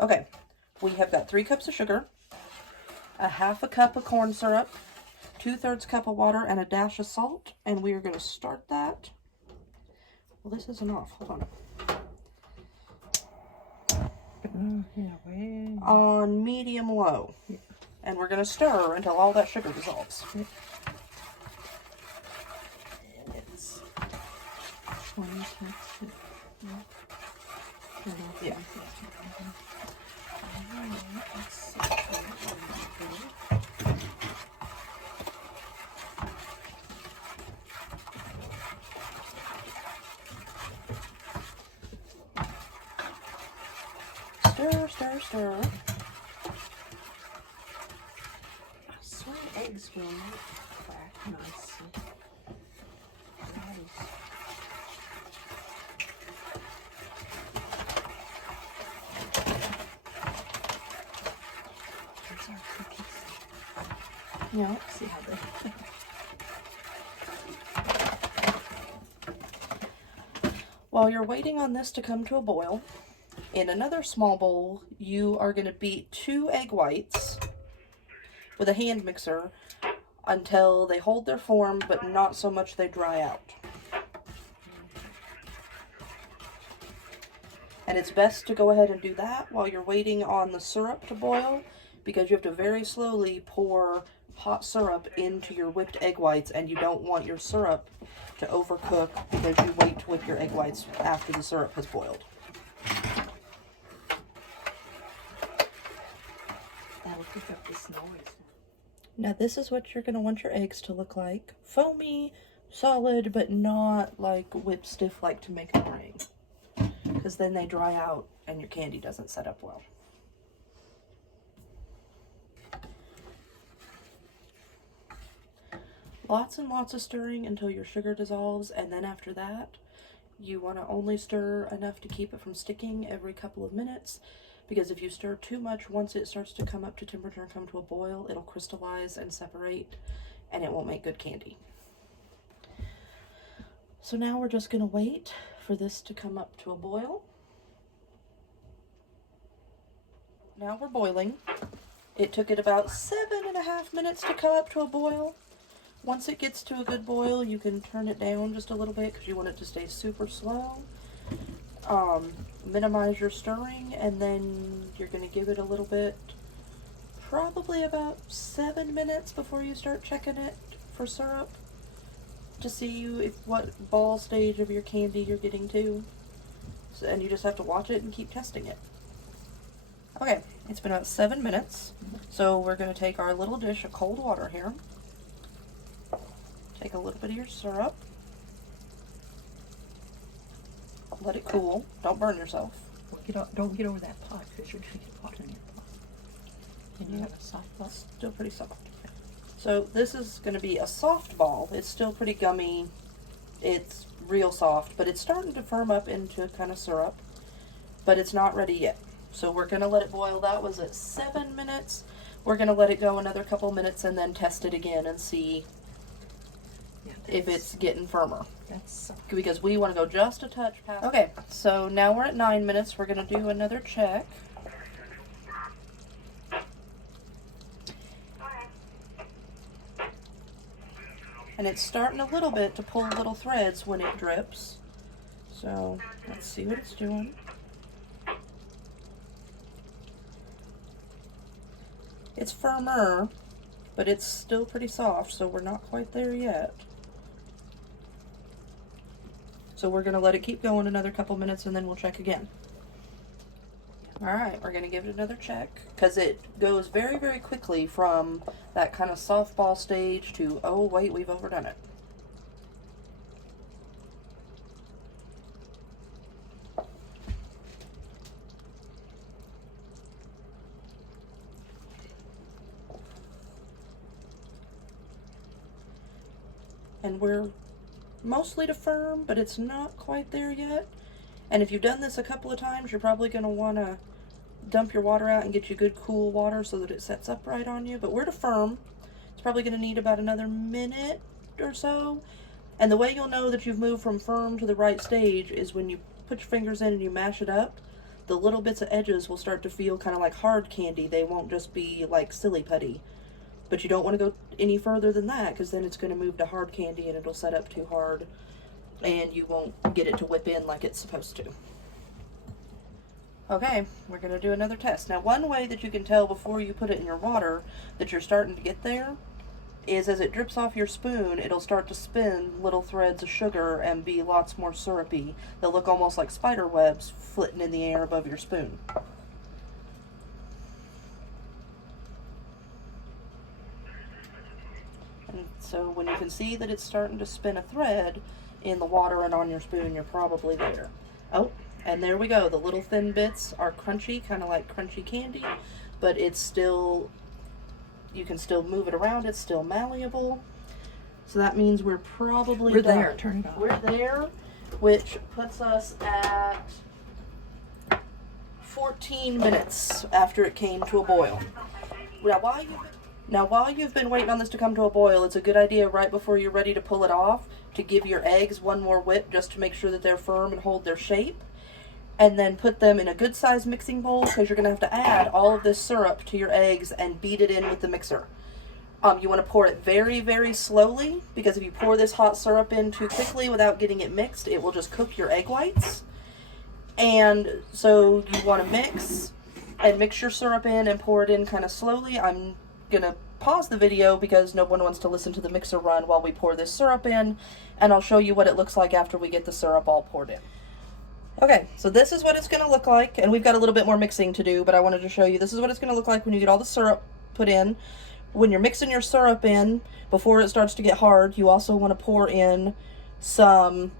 Okay, we have got 3 cups of sugar, a half a cup of corn syrup, 2/3 cup of water, and a dash of salt. And we are going to start that. Well, this isn't off. Hold on. On medium low. Yeah. And we're going to stir until all that sugar dissolves. Yeah. It's 20 cups. Yeah. Stir, stir, stir. I swear eggs will not crack nicely. These are cookies. Yeah. See how they... While you're waiting on this to come to a boil, in another small bowl, you are going to beat 2 egg whites with a hand mixer until they hold their form, but not so much they dry out. And it's best to go ahead and do that while you're waiting on the syrup to boil, because you have to very slowly pour hot syrup into your whipped egg whites, and you don't want your syrup to overcook because you wait to whip your egg whites after the syrup has boiled. That'll pick up this noise. Now this is what you're going to want your eggs to look like. Foamy, solid, but not like whipped stiff like to make a meringue. Because then they dry out and your candy doesn't set up well. Lots and lots of stirring until your sugar dissolves, and then after that, you want to only stir enough to keep it from sticking every couple of minutes, because if you stir too much, once it starts to come up to temperature and come to a boil, it'll crystallize and separate, and it won't make good candy. So now we're just going to wait for this to come up to a boil. Now we're boiling. It took it about 7.5 minutes to come up to a boil. Once it gets to a good boil, you can turn it down just a little bit because you want it to stay super slow. Minimize your stirring, and then you're going to give it a little bit, probably about 7 minutes before you start checking it for syrup to see what ball stage of your candy you're getting to. So, and you just have to watch it and keep testing it. Okay, it's been about 7 minutes, so we're going to take our little dish of cold water here. Take a little bit of your syrup. Let it cool. Don't burn yourself. Don't get over that pot, because you're going to get pot in your pot. Can you have a soft pot? Still pretty soft. So this is going to be a soft ball. It's still pretty gummy. It's real soft, but it's starting to firm up into kind of syrup, but it's not ready yet. So we're going to let it boil. That was at 7 minutes. We're going to let it go another couple minutes and then test it again and see if it's getting firmer. That's because we want to go just a touch past. Okay, so now we're at 9 minutes. We're going to do another check. And it's starting a little bit to pull little threads when it drips. So let's see what it's doing. It's firmer, but it's still pretty soft, so we're not quite there yet. So we're going to let it keep going another couple minutes, and then we'll check again. Alright, we're going to give it another check, because it goes very, very quickly from that kind of softball stage to, oh wait, we've overdone it. And we're mostly to firm, but it's not quite there yet. And if you've done this a couple of times, you're probably going to want to dump your water out and get you good cool water so that it sets up right on you. But we're to firm. It's probably going to need about another minute or so. And the way you'll know that you've moved from firm to the right stage is when you put your fingers in and you mash it up. the little bits of edges will start to feel kind of like hard candy. They won't just be like silly putty. But you don't want to go any further than that, because then it's going to move to hard candy and it'll set up too hard and you won't get it to whip in like it's supposed to. Okay, we're going to do another test. Now, one way that you can tell before you put it in your water that you're starting to get there is as it drips off your spoon, it'll start to spin little threads of sugar and be lots more syrupy. They'll look almost like spider webs flitting in the air above your spoon. And so when you can see that it's starting to spin a thread in the water and on your spoon, you're probably there. Oh, and there we go. The little thin bits are crunchy, kind of like crunchy candy, but it's still, you can still move it around. It's still malleable. So that means we're probably We're done. there. Turn it off. We're there, which puts us at 14 minutes after it came to a boil. Now, while you've been waiting on this to come to a boil, it's a good idea right before you're ready to pull it off to give your eggs one more whip just to make sure that they're firm and hold their shape. And then put them in a good sized mixing bowl, because you're going to have to add all of this syrup to your eggs and beat it in with the mixer. You want to pour it very, very slowly, because if you pour this hot syrup in too quickly without getting it mixed, it will just cook your egg whites. And so you want to mix your syrup in and pour it in kind of slowly. I'm going to pause the video because no one wants to listen to the mixer run while we pour this syrup in, and I'll show you what it looks like after we get the syrup all poured in. Okay, so this is what it's going to look like, and we've got a little bit more mixing to do, but I wanted to show you this is what it's going to look like when you get all the syrup put in. When you're mixing your syrup in, before it starts to get hard, you also want to pour in some,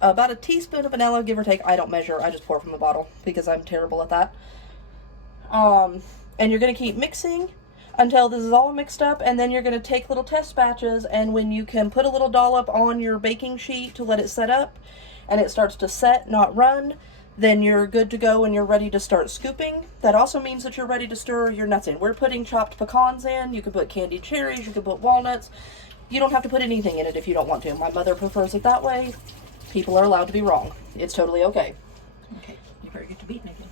about a teaspoon of vanilla, give or take. I don't measure, I just pour from the bottle because I'm terrible at that. And you're going to keep mixing until this is all mixed up, and then you're going to take little test batches, and when you can put a little dollop on your baking sheet to let it set up, and it starts to set, not run, then you're good to go and you're ready to start scooping. That also means that you're ready to stir your nuts in. We're putting chopped pecans in. You can put candied cherries. You can put walnuts. You don't have to put anything in it if you don't want to. My mother prefers it that way. People are allowed to be wrong. It's totally okay. Okay, you better get to beating again.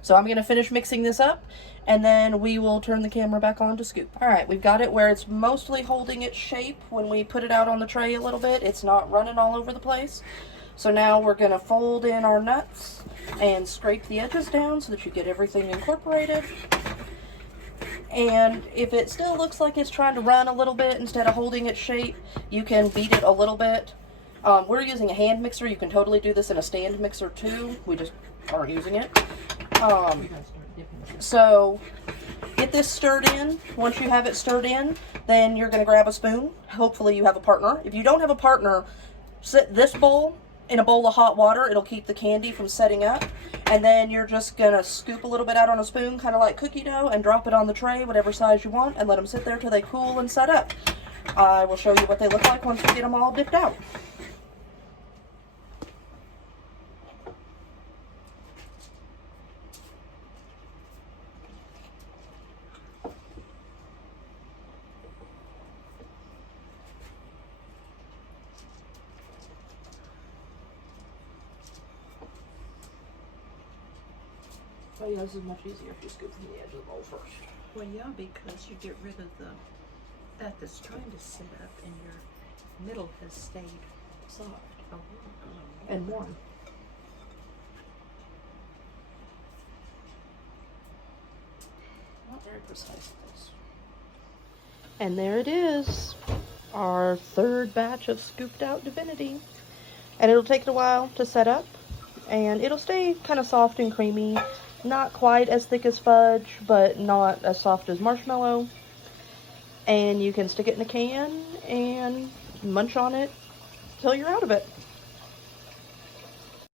So I'm going to finish mixing this up, and then we will turn the camera back on to scoop. All right, we've got it where it's mostly holding its shape when we put it out on the tray a little bit. It's not running all over the place. So now we're going to fold in our nuts and scrape the edges down so that you get everything incorporated. And if it still looks like it's trying to run a little bit instead of holding its shape, you can beat it a little bit. We're using a hand mixer. You can totally do this in a stand mixer too. We just aren't using it. So get this stirred in. Once you have it stirred in, then you're going to grab a spoon. Hopefully you have a partner. If you don't have a partner, set this bowl in a bowl of hot water. It'll keep the candy from setting up. And then you're just going to scoop a little bit out on a spoon, kind of like cookie dough, and drop it on the tray, whatever size you want, and let them sit there till they cool and set up. I will show you what they look like once we get them all dipped out. Oh yeah, this is much easier if you scoop from the edge of the bowl first. Well, yeah, because you get rid of that that's trying to sit up, and your middle has stayed soft. And warm. Not very precise with this. And there it is, our third batch of scooped out Divinity. And it'll take it a while to set up, and it'll stay kind of soft and creamy. Not quite as thick as fudge, but not as soft as marshmallow. And you can stick it in a can and munch on it till you're out of it.